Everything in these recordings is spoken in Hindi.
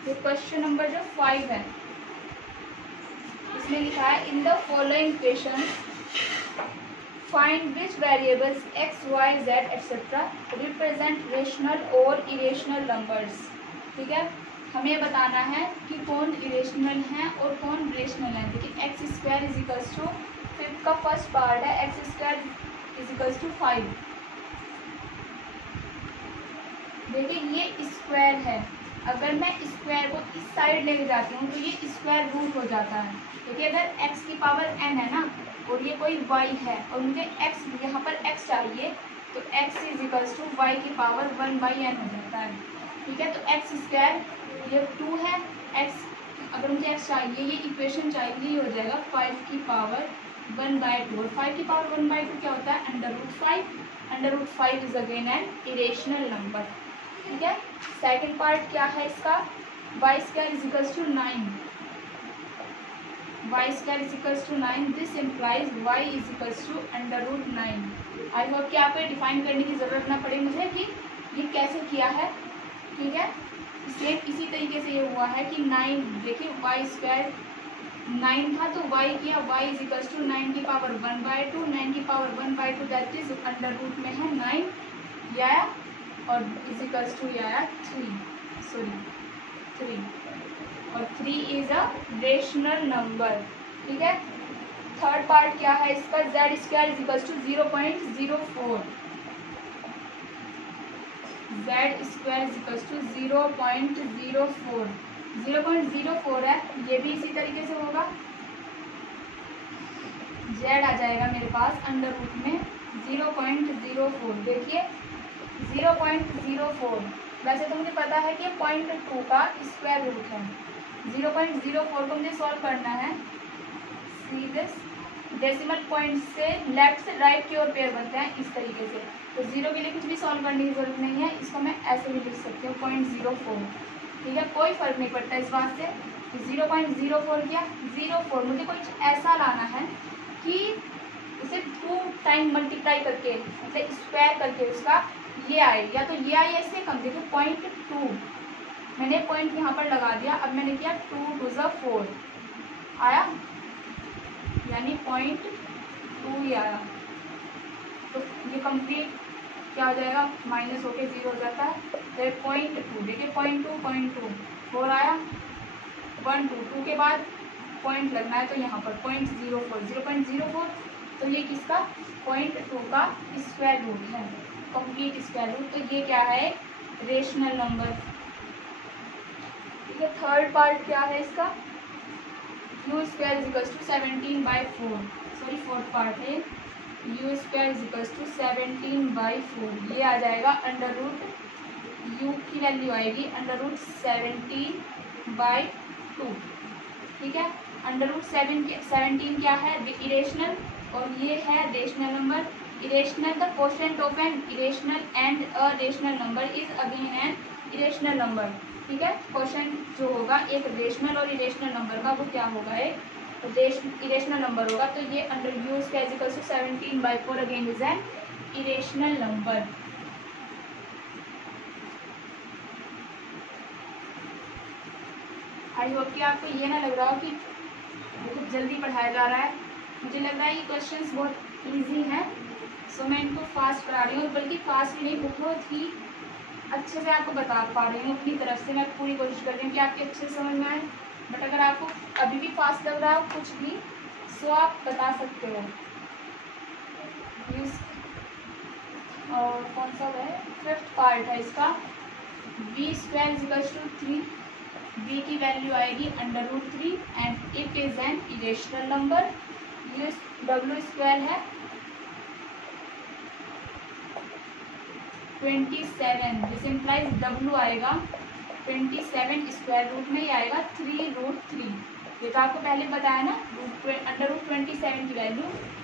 ये क्वेश्चन नंबर जो 5 है इसमें लिखा है in the following question find which variables x y z etcetera represent rational और इरेशनल नंबर्स। ठीक है, हमें बताना है कि कौन इरेशनल है और कौन रेशनल है। देखिए x square is equals to, fifth का फर्स्ट पार्ट है x square is equals to 5। देखिए ये स्क्वायर है, अगर मैं स्क्वायर को इस साइड लेके जाती हूँ तो ये स्क्वायर रूट हो जाता है। देखिए अगर x की पावर n है ना और ये कोई y है और मुझे x यहाँ पर x चाहिए तो x is equals to y की पावर 1/n हो जाता है। ठीक है, तो एक्स स्क्वायर ये 2 है, x अगर मुझे x चाहिए, ये इक्वेशन चाहिए, ये हो जाएगा 5 की पावर 1/2 और 5 की पावर 1/2 क्या होता है √5। √5 is again an irrational number. ठीक है, सेकंड पार्ट क्या है इसका, y square is equals to 9। Y square is equals to 9, this implies y is equals to √9। I hope कि आपको डिफाइन करने की ज़रूरत ना पड़े मुझे कि ये कैसे किया है। ठीक है, सेम इसी तरीके से ये हुआ है कि 9, देखिए वाई स्क्वायर 9 था तो y किया, y इज इक्वल्स टू 9 की पावर 1/2, 9 की power 1/2 that is under root में है 9 या और इज इक्वल्स टू या 3 और 3 इज अ रेशनल नंबर। ठीक है, थर्ड पार्ट क्या है इसका, z square is equals to 0.04। z square is equals to 0.04। 0.04 है, ये भी इसी तरीके से होगा, z आ जाएगा मेरे पास अंडर रूट में 0.04। देखिए 0.04, वैसे तो मुझे पता है कि 0.2 का स्क्वायर रूट है। 0.04 को मुझे सॉल्व करना है, सी दिस डेसिमल पॉइंट से लेफ्ट से राइट की ओर पेयर बनते हैं इस तरीके से, तो 0 के लिए कुछ भी सॉल्व करने की जरूरत नहीं है, इसको मैं ऐसे भी लिख सकती हूँ 0.04। ठीक है, कोई फर्क नहीं पड़ता इस बात से। 0.04 किया, 04 मुझे कुछ ऐसा लाना है कि उसे 2 टाइम मल्टीप्लाई करके मतलब स्क्वायर करके उसका ये आए, या तो ये आए या इससे कम। देखिए 0.2 मैंने पॉइंट यहाँ पर लगा दिया, अब मैंने किया 2 × 4 आया, यानी 0.2 ही आया, तो ये कंप्लीट क्या हो जाएगा, माइनस होके 0 हो जाता है। तो 0.2, देखिए 0.2 4 आया, 1 2 2 के बाद पॉइंट लगना है तो यहाँ पर 0.04, तो ये किसका 0.2 का स्क्वायर रूट है, कंप्लीट स्क्वायर रूट। तो ये क्या है, रेशनल नंबर। ठीक है, थर्ड पार्ट क्या है इसका, u square is equals to 17/4, sorry fourth part है, u square is equals to 17/4। ये आ जाएगा अंडर रूट, u की वैल्यू आएगी अंडर रूट 17/2। ठीक है, अंडर रूट 17 क्या है, इरेशनल, और ये है rational number. Irrational, the quotient of an irrational and a rational number is again an irrational number. ठीक है, कोशेंट जो होगा एक रेशनल और इरेशनल नंबर का, वो क्या होगा, एक इरेशनल नंबर होगा। तो ये under u square is equal to 17/4 again is an irrational number. I hope कि आपको ये ना लग रहा हो कि बहुत जल्दी पढ़ाया जा रहा है। मुझे लग रहा है ये क्वेश्चंस बहुत इजी हैं, सो मैं इनको फास्ट करा रही हूँ, बल्कि फास्ट भी नहीं, बहुत ही अच्छे से आपको बता पा रही हूँ। अपनी तरफ से मैं पूरी कोशिश कर रही हूँ कि आपके अच्छे से समझ में आए। बट अगर आपको अभी भी फास्ट लग रहा हो कुछ भी, सो आप बता सकते हो। और कौन सा है, फिफ्थ पार्ट है इसका, v square is equal to 3, v की वैल्यू आएगी under root 3 and it is an irrational number. ये w स्क्वायर है 27, दिस इम्प्लाइज w आएगा 27 स्क्वायर रूट में ही आएगा 3√3। ये तो आपको पहले बताया ना, अंडर रूट 27 की वैल्यू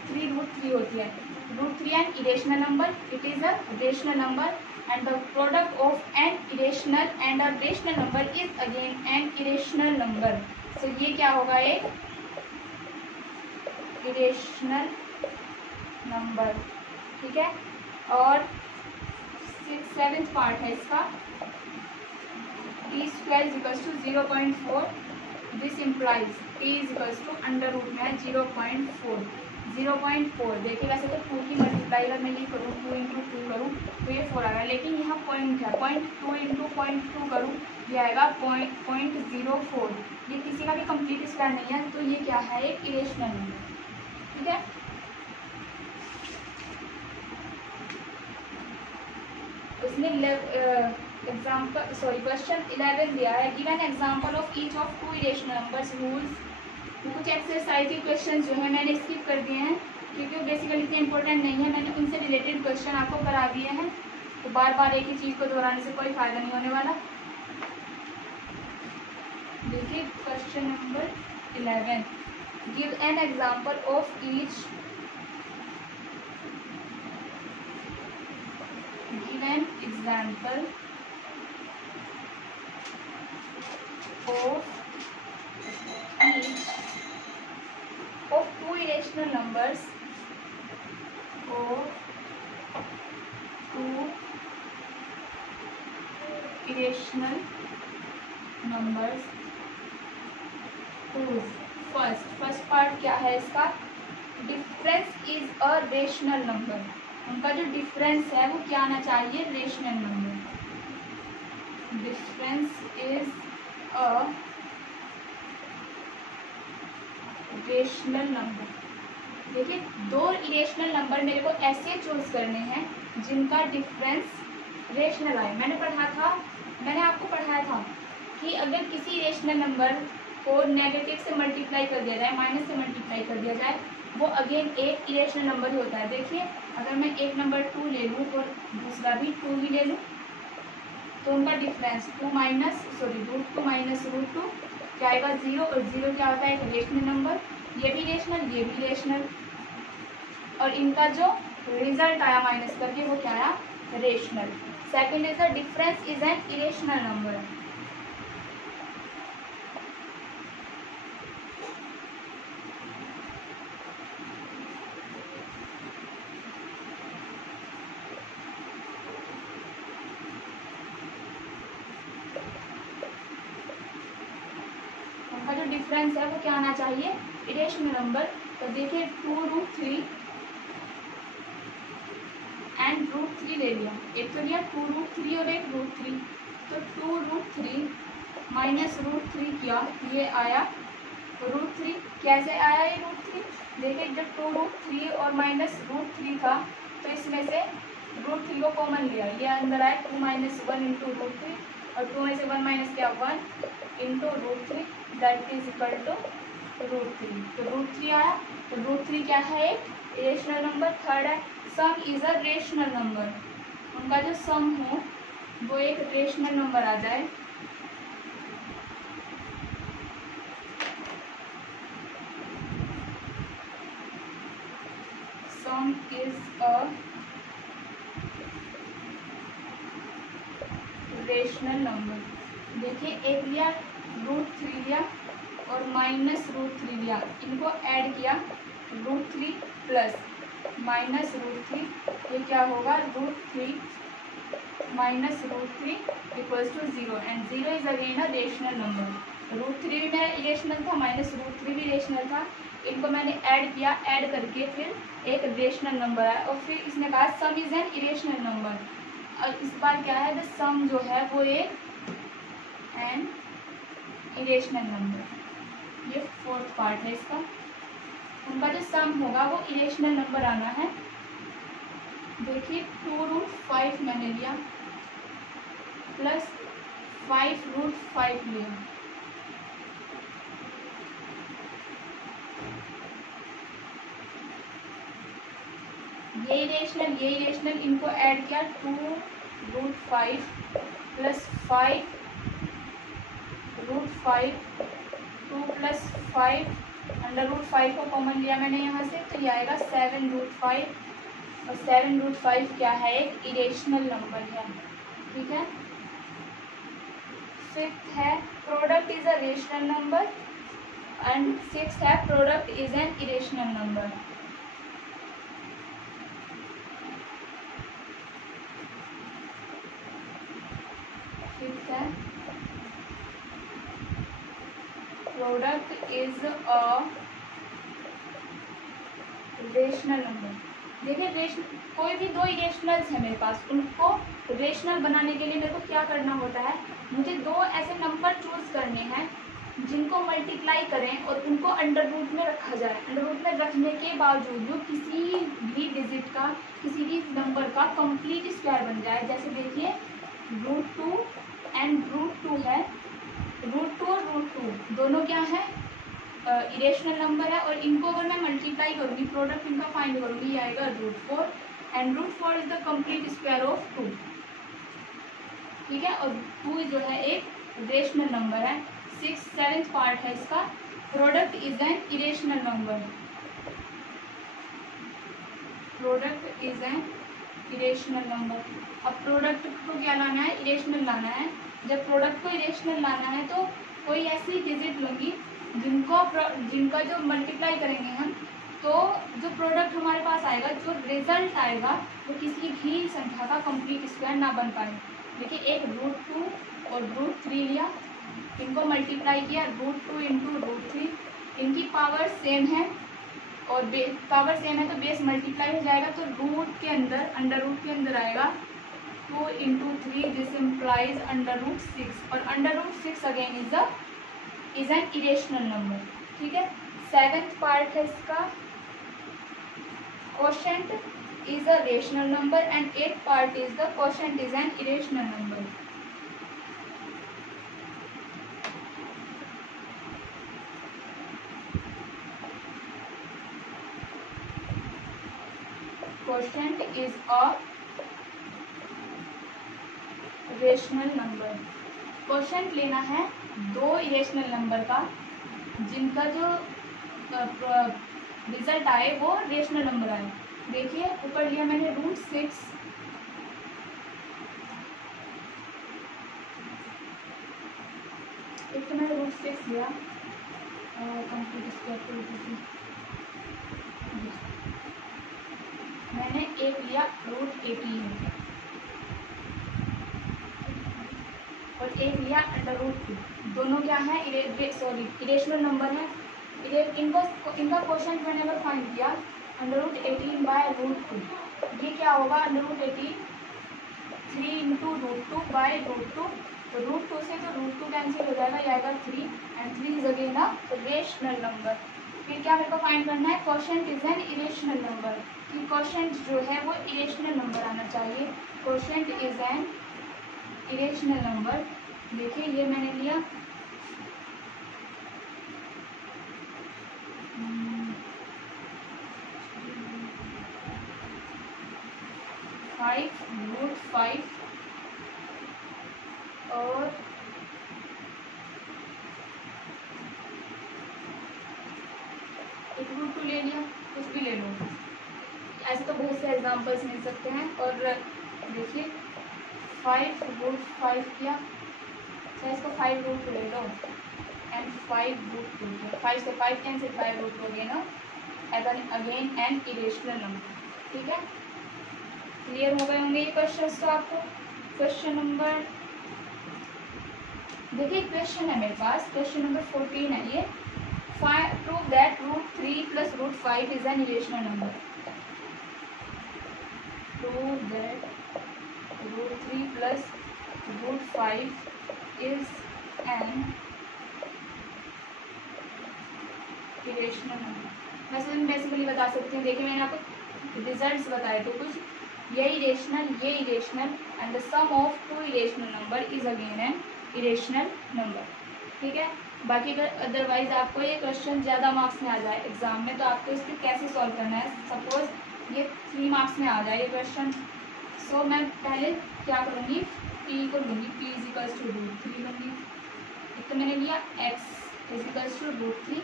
3√3 होती है। √3 an irrational number, it is a rational number and the product of an irrational and a rational number is again an irrational number. So ये क्या होगा, एक इरेशनल नंबर। ठीक है, और 7th पार्ट है इसका, t square is equals to 0.4. This implies t is equals to under root में है 0.4. 0.4 देखिए वैसे तो 2 की मल्टीप्लाई अगर मैं ये करूँ 2 इंटू 2 करूँ तो ये 4 आएगा, लेकिन यहाँ पॉइंट है, 0.2 इंटू 0.2 करूँ ये आएगा 0.04. ये किसी का भी कंप्लीट स्क्वायर नहीं है, तो ये क्या है, एक इरेशनल नंबर. ठीक है. इसमें एग्जाम्पल क्वेश्चन 11 दिया है. Give an example of each of two irrational numbers rules. कुछ एक्सरसाइज के क्वेश्चन जो है मैंने स्किप कर दिए हैं क्योंकि बेसिकली इतने इंपॉर्टेंट नहीं है. मैंने उनसे रिलेटेड क्वेश्चन आपको करा दिए हैं, तो बार बार एक ही चीज़ को दोहराने से कोई फायदा नहीं होने वाला. देखिए question number 11. Give an example of each. Give an example of each of two irrational numbers or two irrational numbers whose first part क्या है इसका, difference is a rational number. उनका जो डिफरेंस है वो क्या आना चाहिए, rational number. Difference is a rational number. देखिए दो इरेशनल नंबर मेरे को ऐसे चूज करने हैं जिनका डिफरेंस रेशनल आए. मैंने आपको पढ़ाया था कि अगर किसी रेशनल नंबर को नेगेटिव से मल्टीप्लाई कर दिया जाए, माइनस से मल्टीप्लाई कर दिया जाए, वो अगेन एक इरेशनल नंबर ही होता है. देखिए अगर मैं एक नंबर 2 ले लूँ और दूसरा भी 2 ही ले लूँ तो उनका डिफरेंस रूट 2 माइनस रूट 2 क्या आएगा, 0. और 0 क्या होता है, एक रेशनल नंबर. ये भी रेशनल, ये भी रेशनल, और इनका जो रिजल्ट आया माइनस करके वो क्या आया, rational. Second is the difference is an irrational number. उनका जो डिफरेंस है वो क्या आना चाहिए, इरेशनल नंबर. तो देखिए 2√3 एंड √3 ले लिया. एक तो लिया 2√3 और एक √3. तो 2√3 माइनस √3 किया, ये आया √3. कैसे आया ये √3, देखिए जब 2√3 और माइनस √3 था तो इसमें से √3 को कॉमन लिया, ये अंदर आया 2 माइनस 1 इंटू √3, और 2 में से 1 माइनस किया 1 into √3 that is equal to √3. तो √3 आया. तो √3 क्या है, एक रेशनल नंबर. थर्ड है सम इज अ रेशनल नंबर. उनका जो सम हो वो एक रेशनल नंबर आ जाए. सम इज अ रेशनल नंबर. देखिए एक लिया √3 लिया और माइनस √3 लिया, इनको ऐड किया √3 प्लस माइनस √3, ये क्या होगा, √3 minus √3 equals to 0 and 0 is again a rational number. √3 भी मेरा इरेशनल था, माइनस √3 भी रेशनल था. इनको मैंने ऐड किया, ऐड करके फिर एक रेशनल नंबर है, और फिर इसने कहा सम इज एन इरेशनल नंबर. और इस बार क्या है, द सम जो है वो एक एन इरेशनल नंबर. ये फोर्थ पार्ट है इसका. उनका जो सम होगा वो इरेशनल नंबर आना है. देखिए 2√5 मैंने लिया प्लस 5√5 लिया. ये इरेशनल इनको ऐड किया 2√5 प्लस 5√5 2 प्लस 5 अंडर√5 को कॉमन लिया मैंने यहाँ से, तो ये आएगा 7√5. और 7√5 क्या है, एक इरेशनल नंबर है. ठीक है. फिफ्थ है product is a rational number and sixth है product is an irrational number. Fifth है product is a rational number. देखिए कोई भी दो इरेशनल्स है मेरे पास, उनको रेशनल बनाने के लिए मेरे को क्या करना होता है, मुझे दो ऐसे नंबर चूज करने हैं जिनको मल्टीप्लाई करें और उनको अंडर रूट में रखा जाए। अंडर रूट में रखने के बावजूद वो किसी भी डिजिट का, किसी भी नंबर का कंप्लीट स्क्वायर बन जाए। जैसे देखिए √2 एंड √2 है, √2 और √2 दोनों क्या है, इरेशनल नंबर है, और इनको अगर मैं मल्टीप्लाई करूँगी, प्रोडक्ट इनका फाइंड करूँगी, ये आएगा √4 and √4 is the complete square of 2। ठीक है, और 2 जो है एक रेशनल नंबर है। 7th पार्ट है इसका, product is an irrational number. Product is an irrational number. अब प्रोडक्ट को क्या लाना है, इरेशनल लाना है। जब प्रोडक्ट को इरेशनल लाना है तो कोई ऐसी डिजिट लूँगी जिनका जो मल्टीप्लाई करेंगे हम, तो जो प्रोडक्ट हमारे पास आएगा, जो रिजल्ट आएगा, वो किसी भी संख्या का कंप्लीट स्क्वायर ना बन पाए। देखिए एक √2 और √3 लिया, इनको मल्टीप्लाई किया, √2 इंटू √3, इनकी पावर सेम है और पावर सेम है तो बेस मल्टीप्लाई हो जाएगा, तो रूट के अंदर, अंडर रूट के अंदर आएगा 2 into 3, this implies under root 6, और under root 6 again is an irrational number. ठीक है, 7th पार्ट है इसका, quotient is a rational number and 8th part is the quotient is an irrational number. Quotient is a rational number. Quotient लेना है दो इरेशनल नंबर का जिनका जो रिजल्ट आए वो रेशनल नंबर आए। देखिए ऊपर लिया मैंने √6, एक तो मैंने √6 लिया कंप्लीट स्क्वायर, मैंने एक लिया √18 और एक लिया अंडर रूट 2। दोनों क्या है, इरेशनल नंबर है। इनका क्वेश्चन मैंने अगर फाइंड किया √18 बाय √2, ये क्या होगा, √18 3 इंटू √2 बाय √2, तो √2 से तो √2 कैंसिल हो जाएगा, ये आएगा 3 and 3 is again a rational number. फिर क्या मेरे को फाइंड करना है, quotient is an irrational number, कि क्वोशंट जो है वो इरेशनल नंबर आना चाहिए। Quotient is an irrational number. देखिए ये मैंने लिया 5 और एक √2 ले लिया, कुछ भी ले लो, ऐसे तो बहुत से एग्जांपल्स मिल सकते हैं। और देखिए 5 किया, तो इसको 5 √2 ले लो एंड 5 √2, 5 से 5 cancel, 5 √2 again an irrational number. ठीक है, क्लियर हो गए होंगे ये क्वेश्चन तो आपको। क्वेश्चन नंबर, देखिए क्वेश्चन है मेरे पास, क्वेश्चन नंबर 14 है ये, prove that √3 plus √5 is an irrational number. Prove that √3 plus √5 is an irrational number. वैसे हम बेसिकली बता सकते हैं, देखिए मैंने आपको रिजल्ट्स बताए थे कुछ, ये irrational and the sum of two irrational number is again an irrational number. ठीक है, बाकी अगर अदरवाइज आपको ये क्वेश्चन ज़्यादा मार्क्स में आ जाए एग्जाम में, तो आपको इसको कैसे सॉल्व करना है, सपोज ये 3 मार्क्स में आ जाए ये क्वेश्चन, सो मैं पहले क्या करूँगी, p को लूँगी, p इज इक्वल्स टू √3 लूँगी। एक तो मैंने लिया x इज इक्वल्स टू √3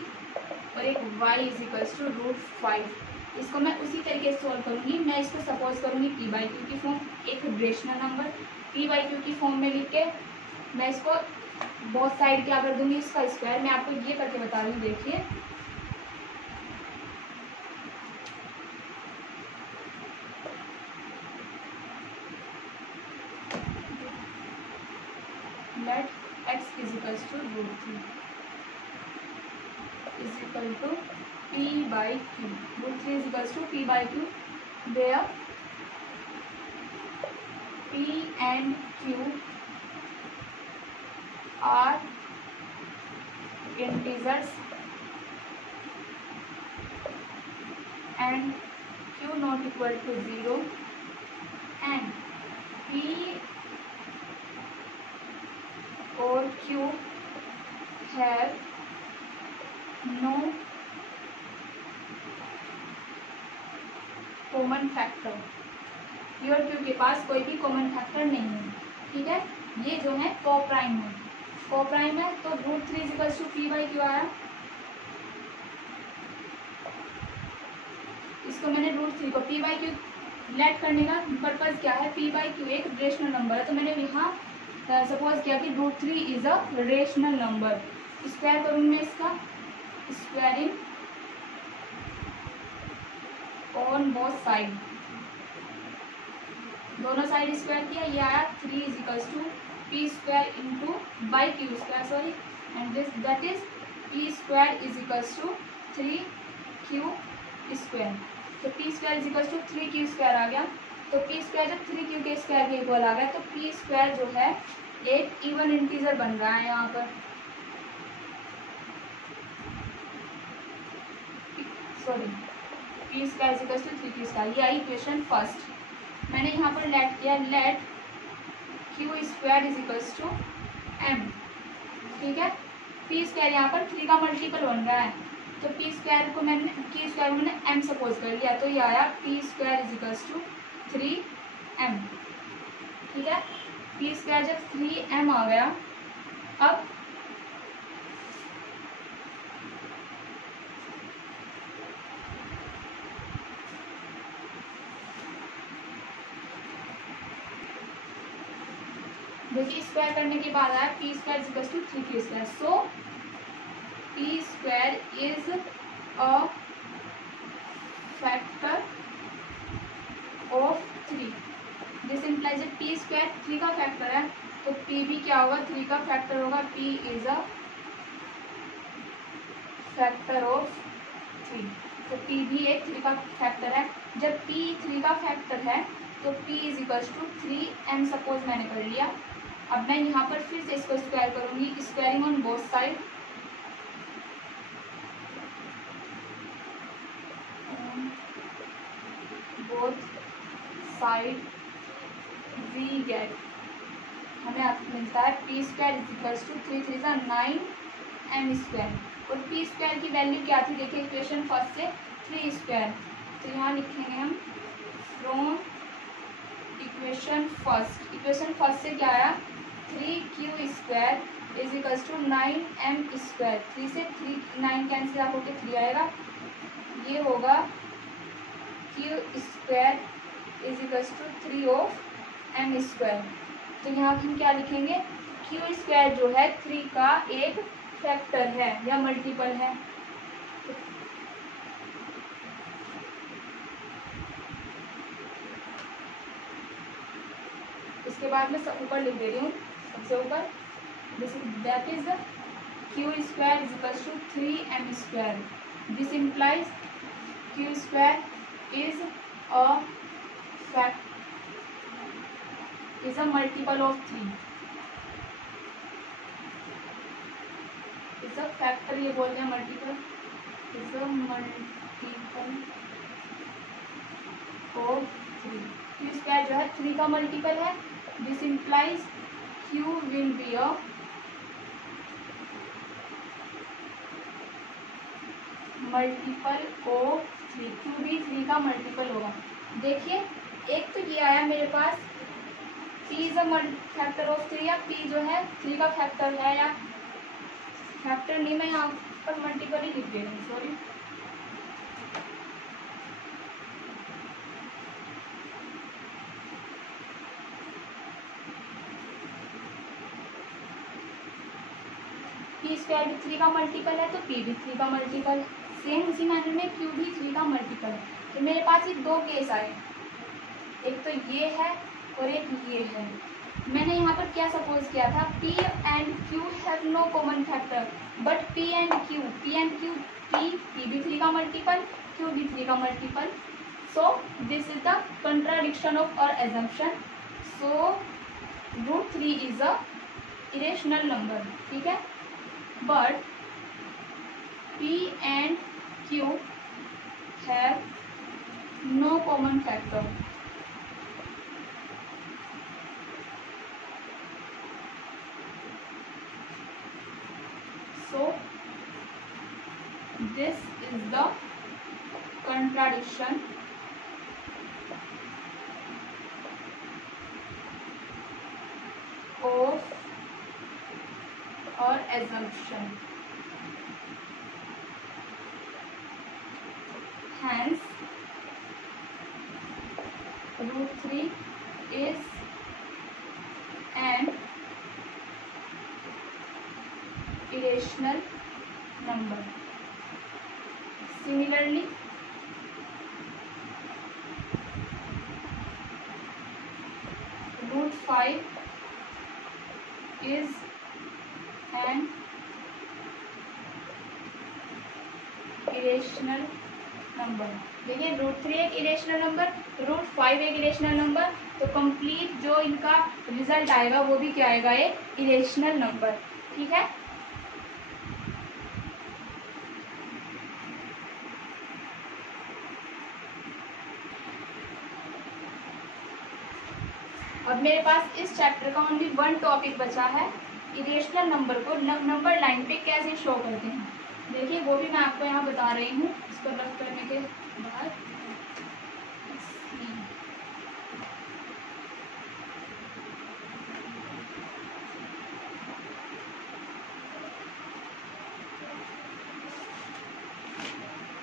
और एक y इज इक्वल्स टू √5। इसको मैं उसी तरीके से सॉल्व करूँगी। मैं इसको सपोज करूँगी p/q की फॉर्म, एक रेशनल नंबर p/q की फॉर्म में लिख के मैं इसको बहुत साइड क्या कर दूँगी, इसका स्क्वायर। मैं आपको ये करके बता रही हूँ, देखिए let x is equals to √3, is equal to p by q, root 3 is equal to p by q, where P and Q are integers and Q not equal to 0 and P or Q have no common factor, P और Q के पास कोई भी कॉमन फैक्टर नहीं है। ठीक है, ये जो है कोप्राइम है, कोप्राइम है तो root 3 equal to p by q आया। इसको मैंने रूट 3 को पी बाई क्यू लेट करने का पर्पज क्या है, पी बाई क्यू एक रेशनल नंबर है, तो मैंने यहाँ सपोज किया कि root 3 is a rational number. Square करूँ मैं इसका, स्क्वायरिंग ऑन बोथ साइड, दोनों साइड स्क्वायर किया, ये आया 3 is equals to P square into by Q square, sorry, and this that is P square is equals to 3 Q square. तो P square is equals to 3 Q square आ गया, तो पी स्क्वायर जब 3 क्यू के स्क्वायर के इक्वल आ गया तो पी स्क्वायर जो है एक इवन इंटीजर बन रहा है यहाँ पर, sorry, p square is equals to 3 Q square. ये आई इक्वेशन फर्स्ट। मैंने यहाँ पर लेट किया, let q square is equals to m. ठीक है, पी स्क्वायर यहाँ पर 3 का मल्टीपल बन रहा है, तो पी स्क्वायर को मैंने क्यू स्क्वायर को मैंने एम सपोज कर लिया, तो ये आया p square is equals to 3m। ठीक है, पी स्क्वायर जब 3m आ गया, अब देखिए स्क्वायर करने के बाद आया p square is equal to 3 square, so p square is a factor of 3। This implies p square 3 का फैक्टर है, तो पी भी क्या होगा, 3 का फैक्टर होगा, P is a factor of 3, तो पी भी एक 3 का फैक्टर है। जब पी 3 का फैक्टर है तो p is equal to 3m suppose मैंने कर लिया। अब मैं यहाँ पर फिर से इसको स्क्वायर करूंगी, squaring on both side, both side we get, हमें मिलता है p square is equal to 3 3 9m square, और पी स्क्वायर की वैल्यू क्या थी, देखिए इक्वेशन फर्स्ट से 3 स्क्वायर, तो यहाँ लिखेंगे हम फ्रॉम इक्वेशन फर्स्ट से क्या आया, 3q square is equal to 9m square, 3 से 9 कैंसिल आउट होकर 3 आएगा, ये होगा q square is equal to 3 of m square. तो यहाँ हम क्या लिखेंगे, q स्क्वायर जो है 3 का एक फैक्टर है या मल्टीपल है, इसके बाद में सब ऊपर लिख दे रही हूँ, सबसे ऊपर that is q square is equal to 3m square. This implies q square is a multiple of 3, is a factor, ये बोलते हैं multiple, is a multiple of 3। Q square जो है 3 का मल्टीपल है, this implies Q will be a multiple of 3, Q भी 3 का मल्टीपल होगा। देखिए एक तो ये आया मेरे पास P is a factor of 3, या P जो है 3 का फैक्टर है, या फैक्टर नहीं, मैं यहाँ पर मल्टीपल ही लिख दे रही हूँ, सॉरी। पी स्क्वायर भी 3 का मल्टीपल है, तो पी भी 3 का मल्टीपल, सेम इसी मैनर में क्यू भी 3 का मल्टीपल है। तो मेरे पास ये दो केस आए, एक तो ये है और एक ये है। मैंने यहाँ पर क्या सपोज किया था, P and Q have no common factor, but P and Q P भी 3 का मल्टीपल, Q भी 3 का multiple. So this is the contradiction of our assumption. So √3 is a irrational number. ठीक है, but P and Q have no common factor. So this is the contradiction of our assumption. Hence √3 is an irrational number. Similarly, √5 is an irrational number. देखिए √3 एक इरेशनल नंबर, √5 एक इरेशनल नंबर, तो कंप्लीट जो इनका रिजल्ट आएगा वो भी क्या आएगा, एक इरेशनल नंबर. ठीक है, अब मेरे पास इस चैप्टर का ओनली 1 टॉपिक बचा है, इरेशनल नंबर को नंबर लाइन पे कैसे शो करते हैं. देखिए वो भी मैं आपको यहाँ बता रही हूँ, इसको रफ करने के बाद.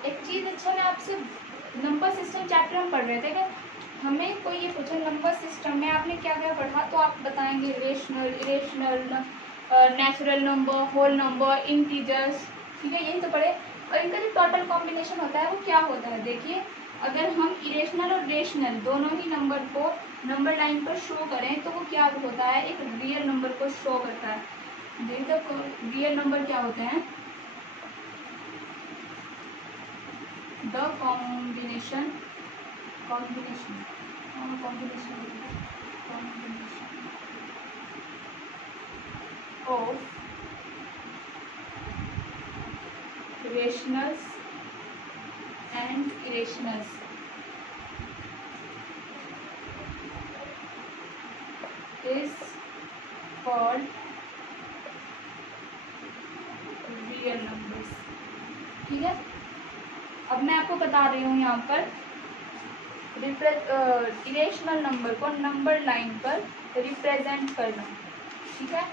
एक चीज अच्छा, मैं आपसे नंबर सिस्टम चैप्टर हम पढ़ रहे थे कि हमें कोई ये पूछा नंबर सिस्टम में आपने क्या क्या पढ़ा, तो आप बताएंगे rational, irrational, natural number, whole number, integers. ठीक है, यही तो पढ़े. और इनका जो टोटल कॉम्बिनेशन होता है वो क्या होता है. देखिए अगर हम इरेशनल और रेशनल दोनों ही नंबर को नंबर लाइन पर शो करें तो वो क्या होता है, एक रियल नंबर को शो करता है. देखो रियल नंबर क्या होते हैं, the combination of rationals and irrationals is called real numbers. ठीक है, अब मैं आपको बता रही हूँ यहाँ पर इरेशनल नंबर को नंबर लाइन पर रिप्रेजेंट करना. ठीक है,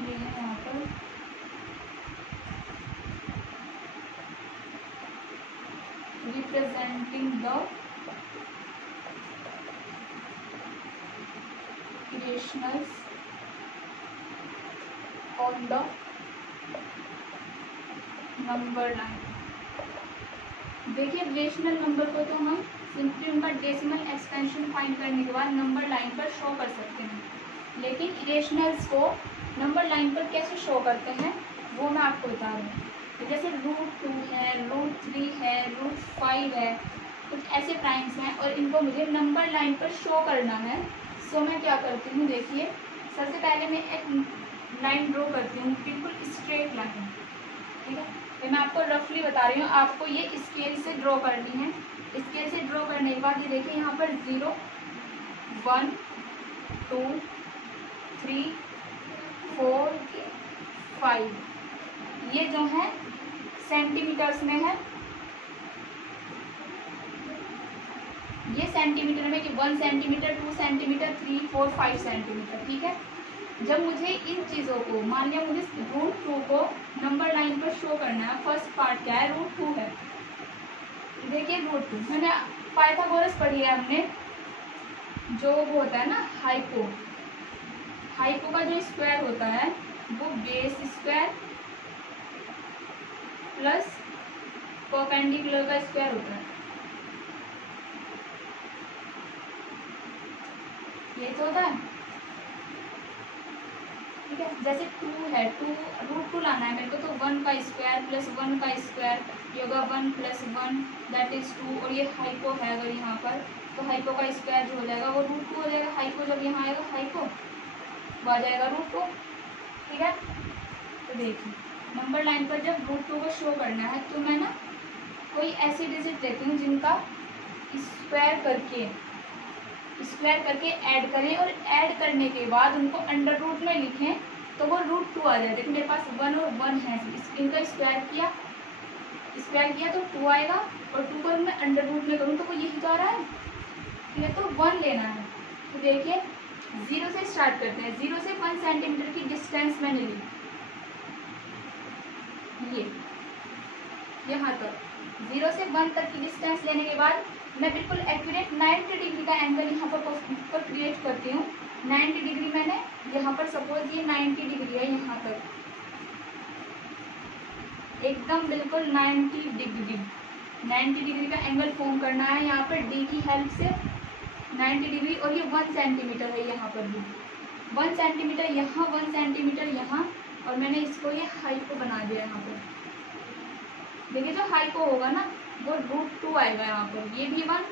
ये है यहाँ पर representing the irrationals on the number line. देखिए रेशनल नंबर को तो हम सिंपली उनका डेसिमल एक्सपेंशन फाइंड करने के बाद नंबर लाइन पर शो कर सकते हैं, लेकिन इरेशनल्स को नंबर लाइन पर कैसे शो करते हैं वो मैं आपको बता रही हूँ. जैसे √2 है, √3 है, √5 है, कुछ ऐसे प्राइम्स हैं और इनको मुझे नंबर लाइन पर शो करना है. सो मैं क्या करती हूँ, देखिए सबसे पहले मैं एक लाइन ड्रॉ करती हूँ, बिल्कुल स्ट्रेट लाइन. ठीक है, तो मैं आपको रफली बता रही हूँ, आपको ये स्केल से ड्रॉ करनी है. स्केल से ड्रॉ करने के बाद ये देखिए यहाँ पर 0, 1, 2, 3, 4, 5 ये जो है सेंटीमीटर्स में है. ये सेंटीमीटर में कि 1 सेंटीमीटर, 2 सेंटीमीटर, 3, 4, 5 सेंटीमीटर. ठीक है, जब मुझे इन चीज़ों को मान लिया मुझे √2 को नंबर लाइन पर शो करना है. फर्स्ट पार्ट क्या है, √2 है. देखिए √2 मैंने पाइथागोरस पढ़ी है हमने, जो वो होता है ना हाइपो का जो स्क्वायर होता है वो बेस स्क्वायर प्लस परपेंडिकुलर का स्क्वायर होता है. ये तो होता है, ठीक है। जैसे 2 है, 2 √2 लाना है मेरे को, तो 1 का स्क्वायर प्लस 1 का स्क्वायर ये होगा 1 + 1 दैट इज 2। और ये हाइपो है अगर यहाँ पर, तो हाइपो का स्क्वायर जो हो जाएगा वो √2 हो जाएगा। हाइपो जब यहाँ आएगा हाइपो वो आ जाएगा √2, ठीक है। तो देखिए नंबर लाइन पर जब √2 को शो करना है तो मैं ना कोई ऐसी डिजिट लेती हूँ जिनका स्क्वायर करके ऐड करें, और ऐड करने के बाद उनको अंडर रूट में लिखें तो वो √2 आ जाए। देखिए मेरे पास 1 और 1 है, इनका स्क्वायर किया तो 2 आएगा, और 2 को मैं अंडर रूट में करूँ तो वो यही तो आ रहा है, ठीक है। तो 1 लेना है। तो देखिए 0 से स्टार्ट करते हैं। 0 से 1 सेंटीमीटर की डिस्टेंस मैंने ली, ये यहाँ तक 0 से 1 तक की डिस्टेंस लेने के बाद मैं बिल्कुल एक्यूरेट 90 डिग्री का एंगल यहाँ पर क्रिएट करती हूँ। 90 डिग्री मैंने यहाँ पर सपोज ये 90 डिग्री है, यहाँ तक एकदम बिल्कुल 90 डिग्री का एंगल फॉर्म करना है यहाँ पर डी की हेल्प से 90 डिग्री। और ये 1 सेंटीमीटर है, यहाँ पर भी 1 सेंटीमीटर यहाँ, 1 सेंटीमीटर यहाँ, और मैंने इसको ये हाइपो बना दिया यहाँ पर। देखिए जो हाइपो होगा ना वो √2 आएगा यहाँ पर, ये भी 1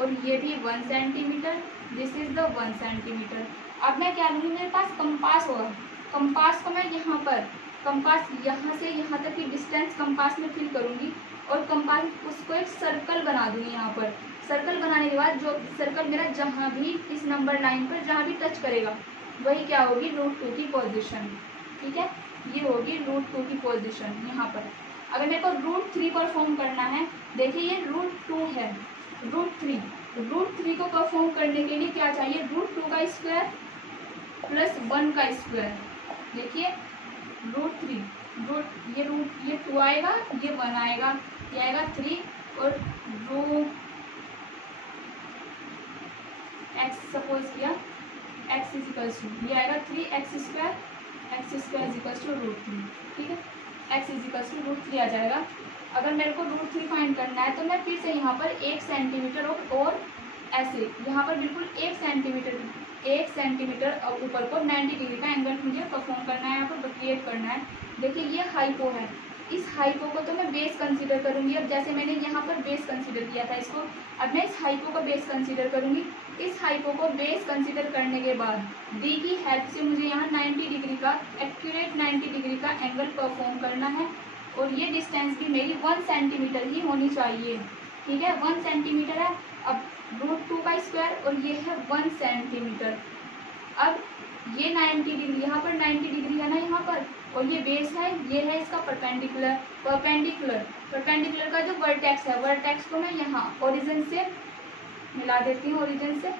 और ये भी 1 centimetre, this is the 1 centimetre. अब मैं क्या लूँगी, मेरे पास कंपास होगा, कंपास को मैं यहाँ पर, कंपास यहाँ से यहाँ तक की डिस्टेंस कंपास में फिल करूँगी, और कंपास उसको एक सर्कल बना दूँगी यहाँ पर। सर्कल बनाने के बाद जो सर्कल मेरा जहाँ भी इस नंबर लाइन पर जहाँ भी टच करेगा वही क्या होगी, √2 की पोजीशन, ठीक है। ये होगी √2 की पोजीशन यहाँ पर। अगर मेरे को √3 परफॉर्म करना है, देखिए ये √2 है, √3 को परफॉर्म करने के लिए क्या चाहिए, √2 का स्क्वायर प्लस 1 का स्क्वायर। देखिए √3 ये 2 आएगा, ये 1 आएगा, ये आएगा 3, और x सपोज किया x ये आएगा 3x² √3, ठीक है। x √3 आ जाएगा। अगर मेरे को √3 फाइंड करना है तो मैं फिर से यहाँ पर 1 सेंटीमीटर और ऐसे यहाँ पर बिल्कुल 1 सेंटीमीटर ऊपर को 90 डिग्री का एंगल मुझे परफॉर्म करना है, यहाँ पर क्रिएट करना है। देखिए ये हाइपो है, इस हाइपो को तो मैं बेस कंसीडर करूँगी। अब जैसे मैंने यहाँ पर बेस कंसीडर किया था इसको, अब मैं इस हाइपो को बेस कंसीडर करूँगी। इस हाइपो को बेस कंसीडर करने के बाद डी की हेल्प से मुझे यहाँ 90 डिग्री का एक्यूरेट 90 डिग्री का एंगल परफॉर्म करना है, और ये डिस्टेंस भी मेरी 1 सेंटीमीटर ही होनी चाहिए, ठीक है। 1 सेंटीमीटर है। अब √2 का स्क्वायर और ये है 1 सेंटीमीटर। अब ये 90 डिग्री, यहाँ पर 90 डिग्री है ना यहाँ पर, और ये बेस है, ये है इसका परपेंडिकुलर का जो वर्टेक्स है, वर्टेक्स को मैं यहाँ ओरिजिन से मिला देती हूँ, ओरिजिन से,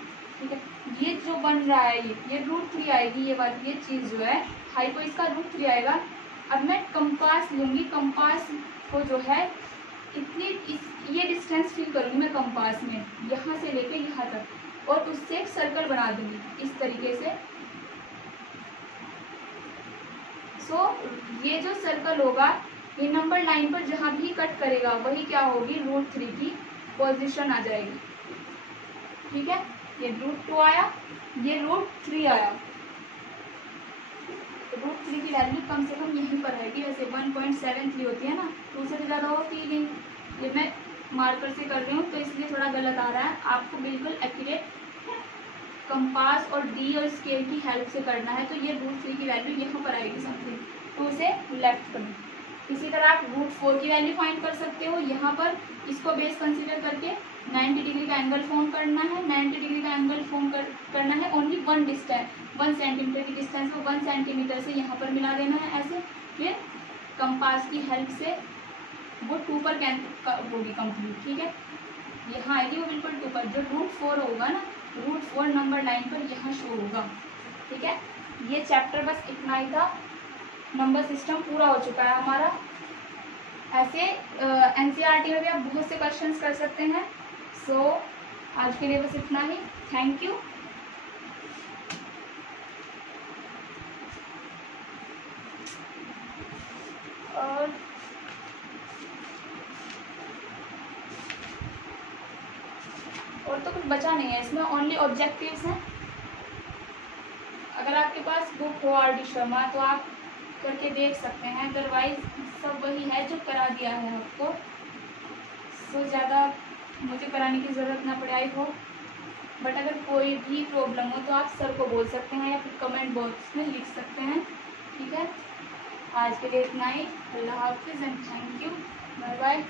ठीक है। ये जो बन रहा है ये √3 आएगी, ये बात, ये चीज़ जो है हाइपो इसका √3 आएगा। अब मैं कंपास लूँगी, कंपास को जो है ये डिस्टेंस फिल करूँगी मैं कंपास में, यहाँ से लेके यहाँ तक, और उससे एक सर्कल बना दूँगी इस तरीके से। सो ये जो सर्कल होगा ये नंबर लाइन पर जहाँ भी कट करेगा वही क्या होगी, √3 की पोजीशन आ जाएगी, ठीक है। ये √2 आया, ये √3 आया। √3 की वैल्यू कम से कम यहीं पर रहेगी, वैसे 1.73 होती है ना, 2 से ज़्यादा होती नहीं। ये मैं मार्कर से कर रही हूँ तो इसलिए थोड़ा गलत आ रहा है, आपको बिल्कुल एक्यूरेट कंपास और डी और स्केल की हेल्प से करना है। तो ये √3 की वैल्यू यहाँ पर आएगी समथिंग, 2 से लेफ्ट करना। इसी तरह आप √4 की वैल्यू फाइंड कर सकते हो। यहाँ पर इसको बेस कंसीडर करके 90 डिग्री का एंगल फॉर्म करना है, 90 डिग्री का एंगल फॉर्म करना है। ओनली 1 सेंटीमीटर की डिस्टेंस को 1 सेंटीमीटर से यहाँ पर मिला देना है ऐसे, फिर कंपास की हेल्प से वो 2 पर होगी कंप्लीट, ठीक है। यहाँ आएगी वो बिल्कुल 2 पर, जो √4 होगा ना, √4 नंबर लाइन पर यहाँ शो होगा, ठीक है। ये चैप्टर बस इतना ही था, नंबर सिस्टम पूरा हो चुका है हमारा। ऐसे एनसीईआरटी में भी आप बहुत से क्वेश्चंस कर सकते हैं। सो आज के लिए बस इतना ही, थैंक यू। और तो कुछ बचा नहीं है इसमें, ओनली ऑब्जेक्टिव्स हैं। अगर आपके पास बुक हो आर डी शर्मा तो आप करके देख सकते हैं, अदरवाइज सब वही है जो करा दिया है आपको। सो ज़्यादा मुझे कराने की ज़रूरत ना पड़े आई होप। बट अगर कोई भी प्रॉब्लम हो तो आप सर को बोल सकते हैं या फिर कमेंट बॉक्स में लिख सकते हैं। ठीक है, आज के लिए इतना ही। अल्लाह हाफिज़ and thank you, bye bye.